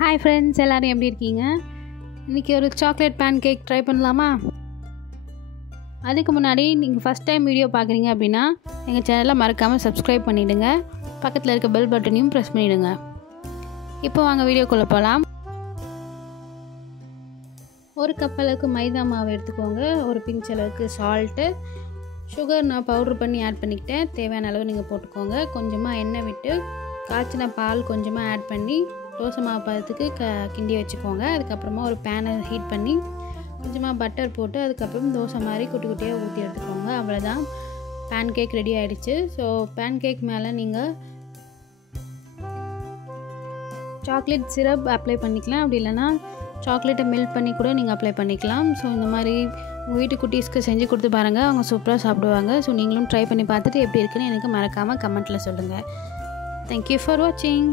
Hi friends, எல்லோரும் எப்படி இருக்கீங்க? இன்றைக்கி ஒரு சாக்லேட் பேன் கேக் ட்ரை பண்ணலாமா? அதுக்கு முன்னாடி நீங்கள் ஃபஸ்ட் டைம் வீடியோ பார்க்குறீங்க அப்படின்னா எங்கள் சேனலை மறக்காமல் சப்ஸ்கிரைப் பண்ணிவிடுங்க. பக்கத்தில் இருக்க பெல் பட்டனையும் ப்ரெஸ் பண்ணிவிடுங்க. இப்போ வாங்க வீடியோக்குள்ளே போகலாம். ஒரு கப் அளவுக்கு மைதா மாவு எடுத்துக்கோங்க. ஒரு பிஞ்ச் அளவுக்கு சால்ட்டு, சுகர் நான் பவுட்ரு பண்ணி ஆட் பண்ணிக்கிட்டேன். தேவையான அளவு நீங்கள் போட்டுக்கோங்க. கொஞ்சமாக எண்ணெய் விட்டு காய்ச்சின பால் கொஞ்சமாக ஆட் பண்ணி தோசை மாவு பதத்துக்கு கிண்டி வச்சுக்கோங்க. அதுக்கப்புறமா ஒரு பேனை ஹீட் பண்ணி கொஞ்சமாக பட்டர் போட்டு அதுக்கப்புறம் தோசை மாதிரி குட்டி குட்டியாக ஊற்றி எடுத்துக்கோங்க. அவ்வளோதான், பேன் கேக் ரெடி ஆகிடுச்சு. ஸோ பேன் கேக் மேலே நீங்கள் சாக்லேட் சிரப் அப்ளை பண்ணிக்கலாம். அப்படி இல்லைனா சாக்லேட்டை மெல்ட் பண்ணி கூட நீங்கள் அப்ளை பண்ணிக்கலாம். ஸோ இந்த மாதிரி உங்கள் வீட்டு குட்டீஸ்க்கு செஞ்சு கொடுத்து பாருங்கள், அவங்க சூப்பராக சாப்பிடுவாங்க. ஸோ நீங்களும் ட்ரை பண்ணி பார்த்துட்டு எப்படி இருக்குன்னு எனக்கு மறக்காமல் கமெண்ட்டில் சொல்லுங்கள். தேங்க்யூ ஃபார் வாட்சிங்.